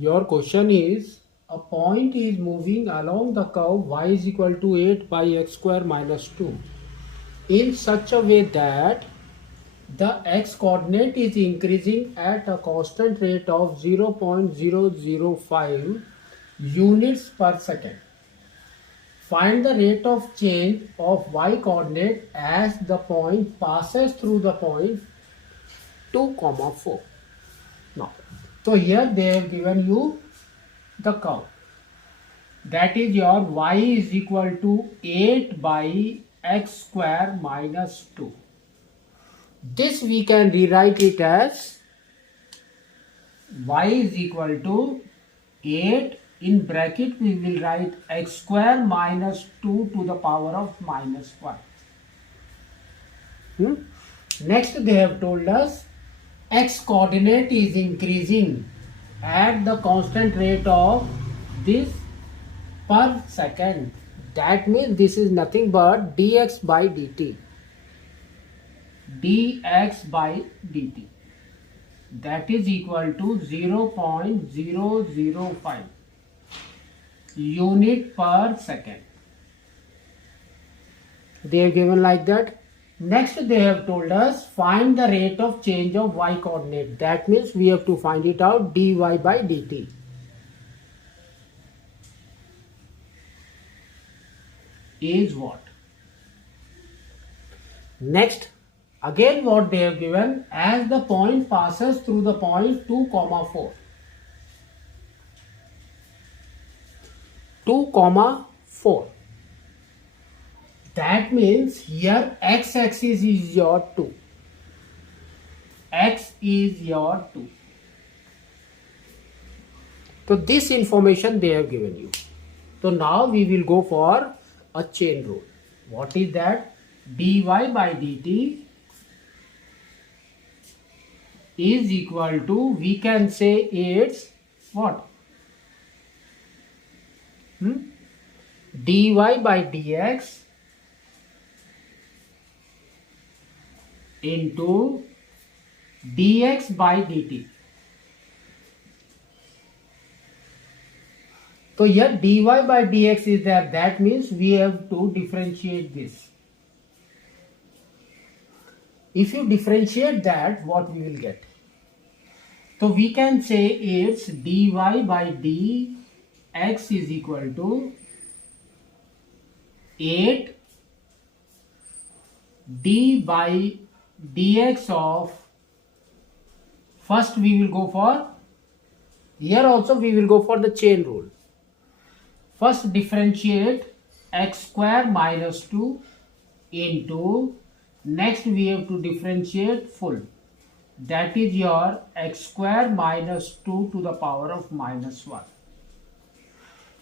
Your question is, a point is moving along the curve y is equal to 8 by x square minus 2 in such a way that the x coordinate is increasing at a constant rate of 0.005 units per second. Find the rate of change of y coordinate as the point passes through the point 2, 4. Now, so here they have given you the curve. That is your y is equal to 8 by x square minus 2. This we can rewrite it as y is equal to 8, in bracket we will write x square minus 2 to the power of minus 1. Next they have told us x coordinate is increasing at the constant rate of this per second. That means this is nothing but dx by dt. Dx by dt. That is equal to 0.005 unit per second. They are given like that. Next they have told us find the rate of change of y coordinate. That means we have to find it out, dy by dt. Is what? Next, again what they have given, as the point passes through the point 2, 4. 2, 4. That means here x-axis is your 2. X is your 2. So this information they have given you. So now we will go for a chain rule. What is that? Dy by dt is equal to, we can say it's what? Dy by dx into dx by dt. So here dy by dx is there. That means we have to differentiate this. If you differentiate that, what we will get? So we can say it's dy by dx is equal to 8 d by dx of, first we will go for, here also we will go for the chain rule. First differentiate x square minus 2 into, next we have to differentiate full. That is your x square minus 2 to the power of minus 1.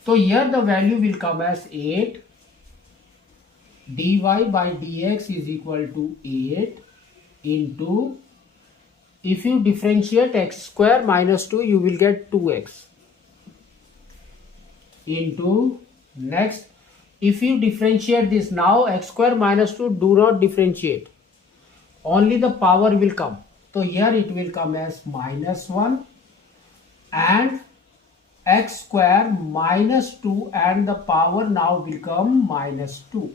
So here the value will come as 8. Dy by dx is equal to 8 into, if you differentiate x square minus 2, you will get 2x. Into, next, if you differentiate this now, x square minus 2, do not differentiate. Only the power will come. So here it will come as minus 1 and x square minus 2, and the power now will come minus 2.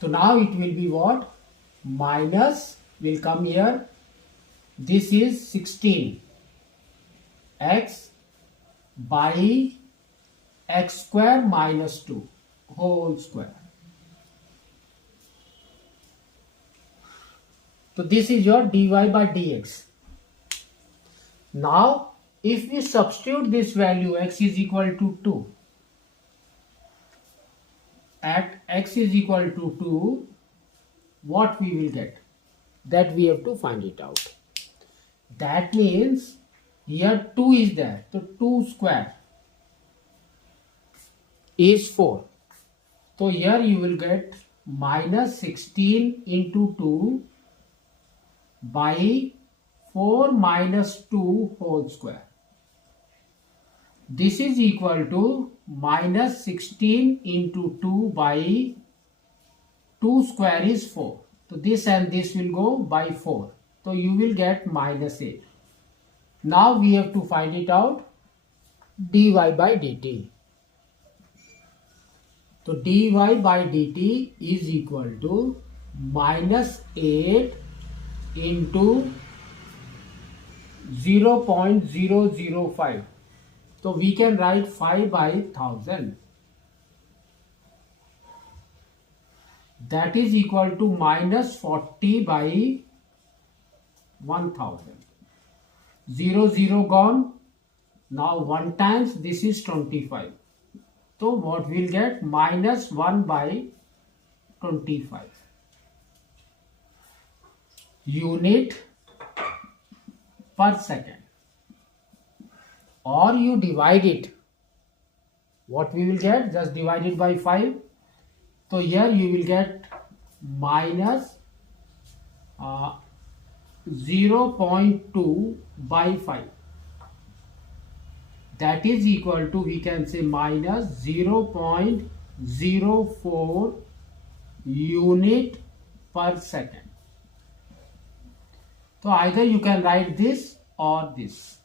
So now it will be what? Minus will come here. This is 16 x by x square minus 2 whole square. So this is your dy by dx. Now if we substitute this value, x is equal to 2, at x is equal to 2, what we will get? That we have to find it out. That means here 2 is there. So 2 square is 4. So here you will get minus 16 into 2 by 4 minus 2 whole square. This is equal to minus 16 into 2 by 2 square is 4. So this and this will go by 4. So you will get minus 8. Now we have to find it out dy by dt. So dy by dt is equal to minus 8 into 0.005. So we can write 5 by 1000. That is equal to minus 40 by 1000. 0 0 gone. Now 1 times this is 25. So what we'll get? Minus 1 by 25. Unit per second. Or you divide it. What we will get? Just divide it by 5. So here you will get minus 0.2 by 5. That is equal to, we can say, minus 0.04 unit per second. So either you can write this or this.